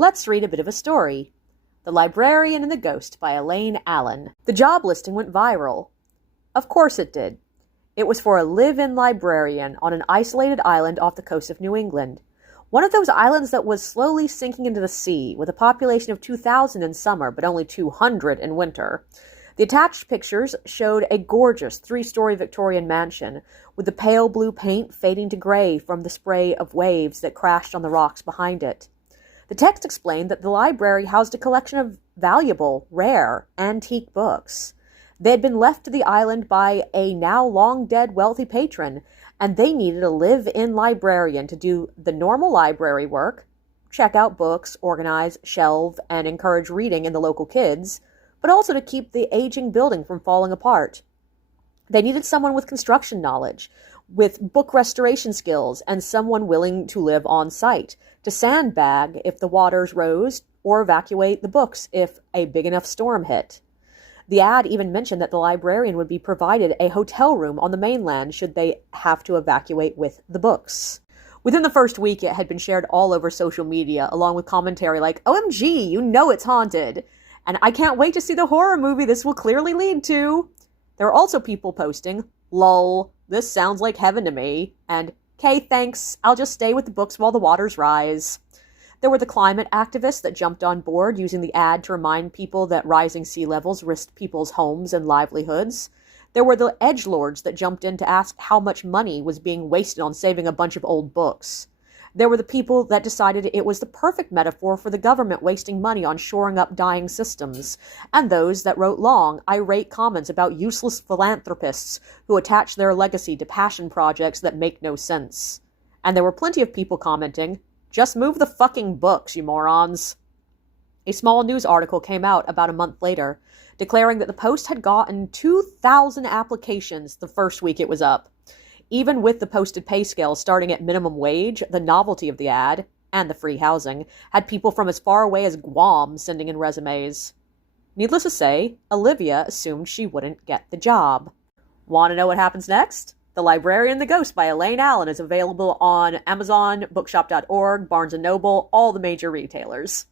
Let's read a bit of a story. The Librarian and the Ghost by Elaine Allen. The job listing went viral. Of course it did. It was for a live-in librarian on an isolated island off the coast of New England. One of those islands that was slowly sinking into the sea, with a population of 2,000 in summer, but only 200 in winter. The attached pictures showed a gorgeous 3-story Victorian mansion, with the pale blue paint fading to gray from the spray of waves that crashed on the rocks behind it. The text explained that the library housed a collection of valuable, rare, antique books. They had been left to the island by a now long-dead wealthy patron, and they needed a live-in librarian to do the normal library work, check out books, organize, shelve, and encourage reading in the local kids, but also to keep the aging building from falling apart. They needed someone with construction knowledge, with book restoration skills, and someone willing to live on site, to sandbag if the waters rose, or evacuate the books if a big enough storm hit. The ad even mentioned that the librarian would be provided a hotel room on the mainland should they have to evacuate with the books. Within the first week, it had been shared all over social media, along with commentary like, "OMG, you know it's haunted!" And "I can't wait to see the horror movie this will clearly lead to." There were also people posting, "Lol, this sounds like heaven to me," and "Okay, thanks, I'll just stay with the books while the waters rise." There were the climate activists that jumped on board, using the ad to remind people that rising sea levels risked people's homes and livelihoods. There were the edgelords that jumped in to ask how much money was being wasted on saving a bunch of old books. There were the people that decided it was the perfect metaphor for the government wasting money on shoring up dying systems, and those that wrote long, irate comments about useless philanthropists who attach their legacy to passion projects that make no sense. And there were plenty of people commenting, "Just move the fucking books, you morons." A small news article came out about a month later, declaring that the Post had gotten 2,000 applications the first week it was up. Even with the posted pay scale starting at minimum wage, the novelty of the ad, and the free housing, had people from as far away as Guam sending in resumes. Needless to say, Olivia assumed she wouldn't get the job. Want to know what happens next? The Librarian and the Ghost by Elaine Allen is available on Amazon, bookshop.org, Barnes & Noble, all the major retailers.